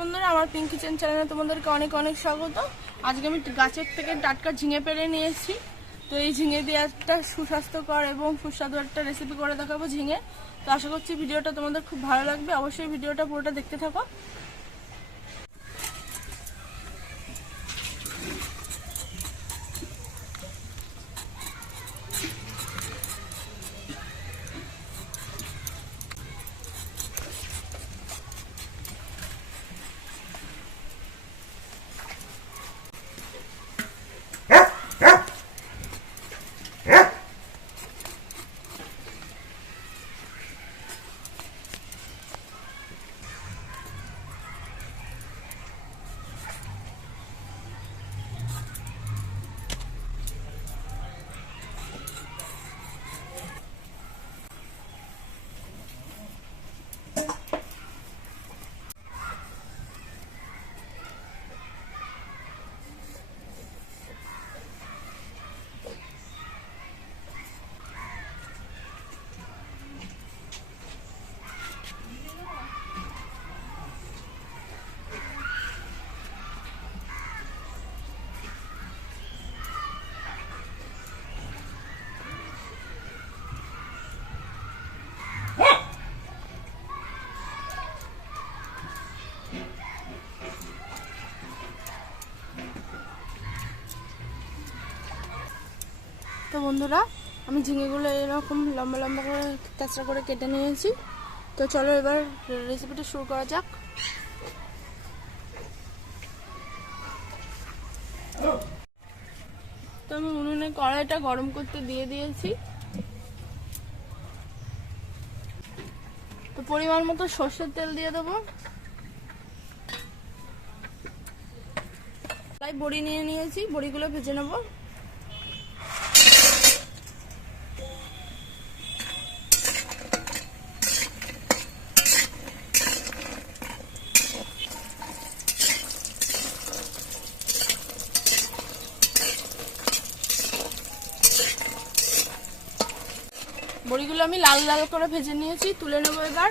বন্ধুরা, আমার pink kitchen চ্যানেলে তোমাদেরকে অনেক অনেক স্বাগত। আজকে আমি গাছের থেকে টাটকা ঝিঙে পেড়ে নিয়ে এসেছি। তো এই ঝিঙে দিয়ে একটা সুস্বাস্থ্যকর এবং সুস্বাদু একটা রেসিপি করে দেখাবো ঝিঙে। তো আশা করছি ভিডিওটা তোমাদের খুব ভালো লাগবে, অবশ্যই ভিডিওটা পুরোটা দেখতে থাকো। তো বন্ধুরা, আমি ঝিঙেগুলো এরকম লম্বা লম্বা করে তাছাড়া করে কেটে নিয়েছি। তো চলো এবার রেসিপিটা শুরু করা যাক। তো আমি উনুনে কড়াইটা গরম করতে দিয়ে দিয়েছি। তো পরিমাণ মতো সর্ষের তেল দিয়ে দেবো। তাই বড়ি নিয়ে নিয়েছি, বড়িগুলো ভেজে নেবো। বড়িগুলো আমি লাল লাল করে ভেজে নিয়েছি, তুলে নেবো এবার।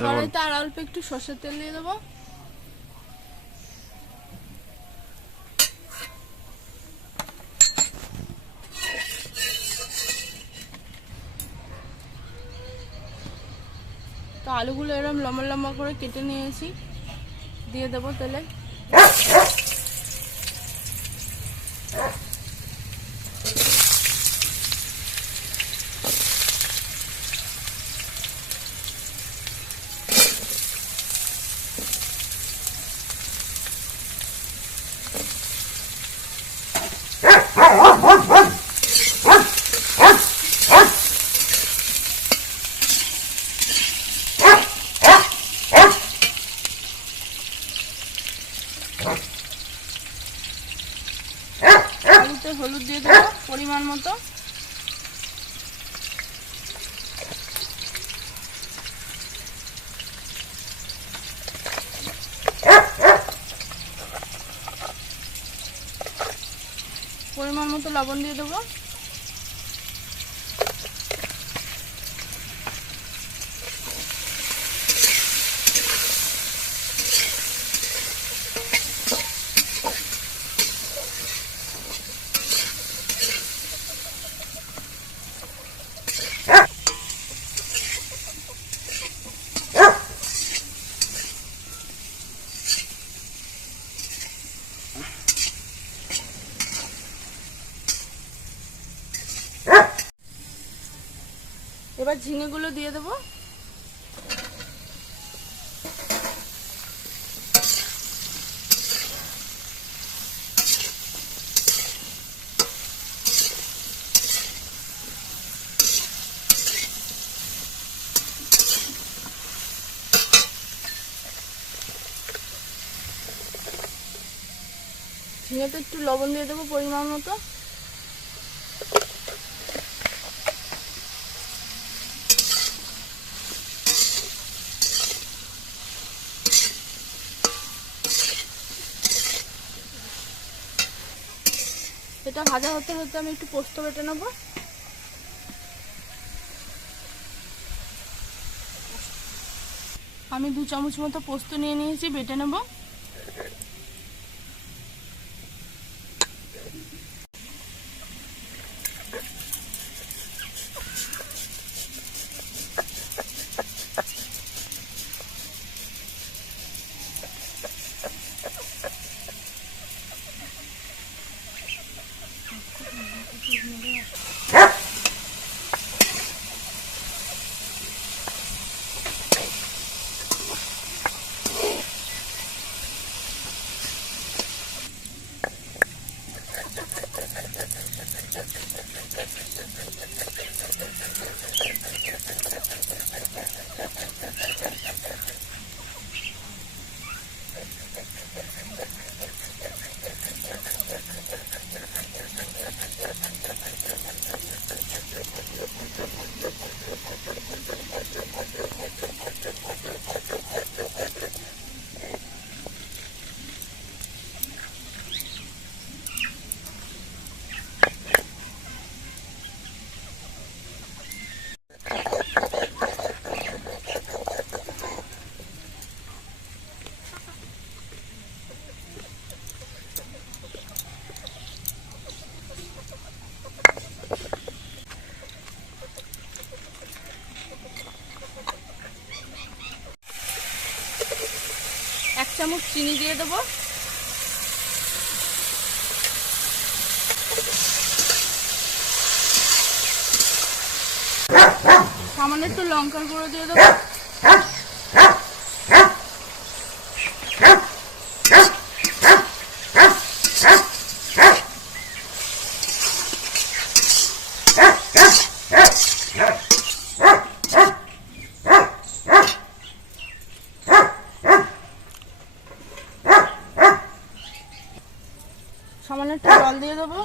কড়াইতে আর অল্প একটু সর্ষের তেল দিয়ে দেবো। তো আলুগুলো এরকম লম্বা লম্বা করে কেটে নিয়েছি, দিয়ে দেবো তেলে। হলুদ দিয়ে দেবো পরিমাণ মতো। পরিমাণ মতো লবণ দিয়ে দেবো। এবার ঝিঙেগুলো দিয়ে দেবো। ঝিঙেতে একটু লবণ দিয়ে দেবো পরিমাণ মতো। এটা ভাজা হতে হতে আমি একটু পোস্ত বেটে নেবো। আমি 2 চামচ মতো পোস্ত নিয়ে নিয়েছি, বেটে নেব। এক চামচ চিনি দিয়ে দেবো। সামান্য একটু লঙ্কার গুঁড়ো দিয়ে দেবো। সামান্য একটু জল দিয়ে দেবো।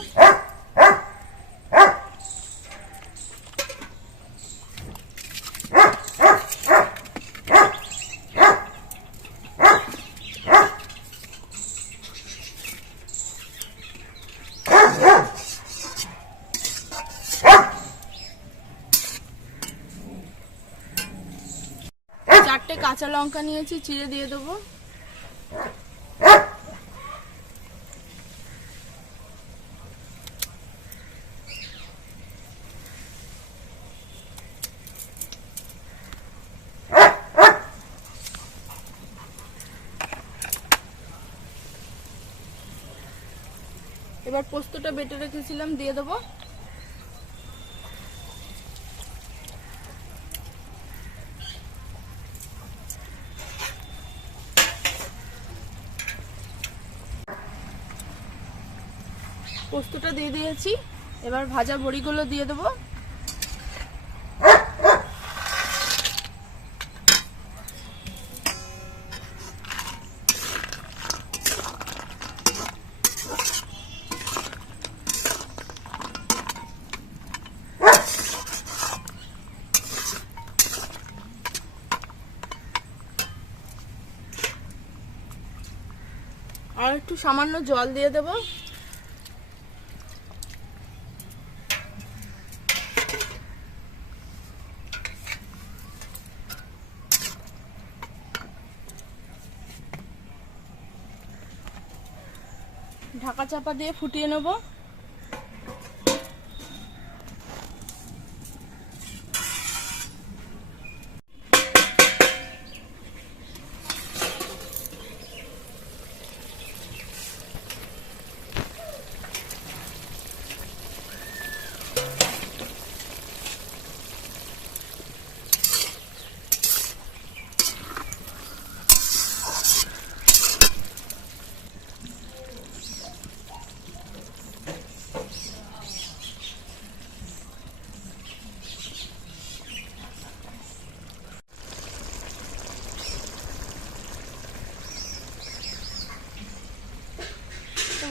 চারটে কাঁচা লঙ্কা নিয়েছি, চিড়ে দিয়ে দেবো। এবার পোস্তটা বেটে রেখেছিলাম দিয়ে দেবো। পোস্তটা দিয়ে দিয়েছি, এবার ভাজা বড়িগুলো দিয়ে দেবো। আর একটু সামান্য জল দিয়ে দেব। ঢাকা চাপা দিয়ে ফুটিয়ে নেব।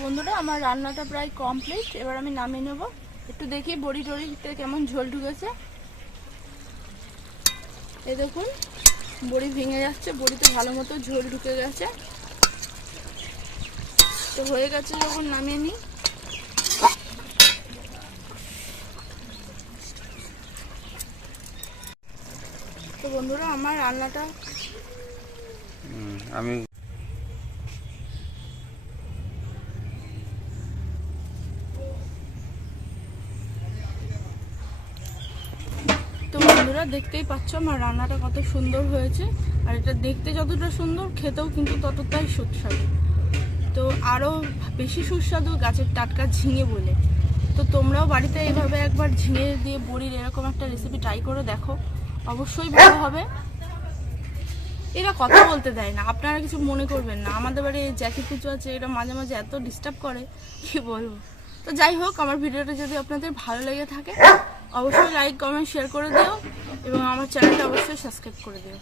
বন্ধুরা, আমার রান্নাটা প্রায় কমপ্লিট। এবার আমি নামিয়ে নেব। একটু দেখি বড়ি টড়িতে কেমন ঝোল ঢুকেছে। এই দেখুন, বড়ি ভেঙে যাচ্ছে, বড়িতে ভালো মতো ঝোল ঢুকে গেছে। তো হয়ে গেছে, যখন নামিয়ে নিই। তো বন্ধুরা, আমার রান্নাটা আমি তো বন্ধুরা দেখতেই পাচ্ছ আমার রান্নাটা কত সুন্দর হয়েছে, আর এটা দেখতে যতটা সুন্দর খেতেও কিন্তু ততটাই সুস্বাদু। তো আরও বেশি সুস্বাদু গাছের টাটকা ঝিঙে বলে। তো তোমরাও বাড়িতে এইভাবে একবার ঝিঙে দিয়ে বড়ির এরকম একটা রেসিপি ট্রাই করে দেখো, অবশ্যই ভালো হবে। এরা কথা বলতে দেয় না, আপনারা কিছু মনে করবেন না। আমাদের বাড়ি জ্যাকি কুচু আছে, এরা মাঝে মাঝে এত ডিস্টার্ব করে কি বলবো। তো যাই হোক, আমার ভিডিওটা যদি আপনাদের ভালো লেগে থাকে অবশ্যই লাইক কমেন্ট শেয়ার করে দিও এবং আমার চ্যানেলটা অবশ্যই সাবস্ক্রাইব করে দিও।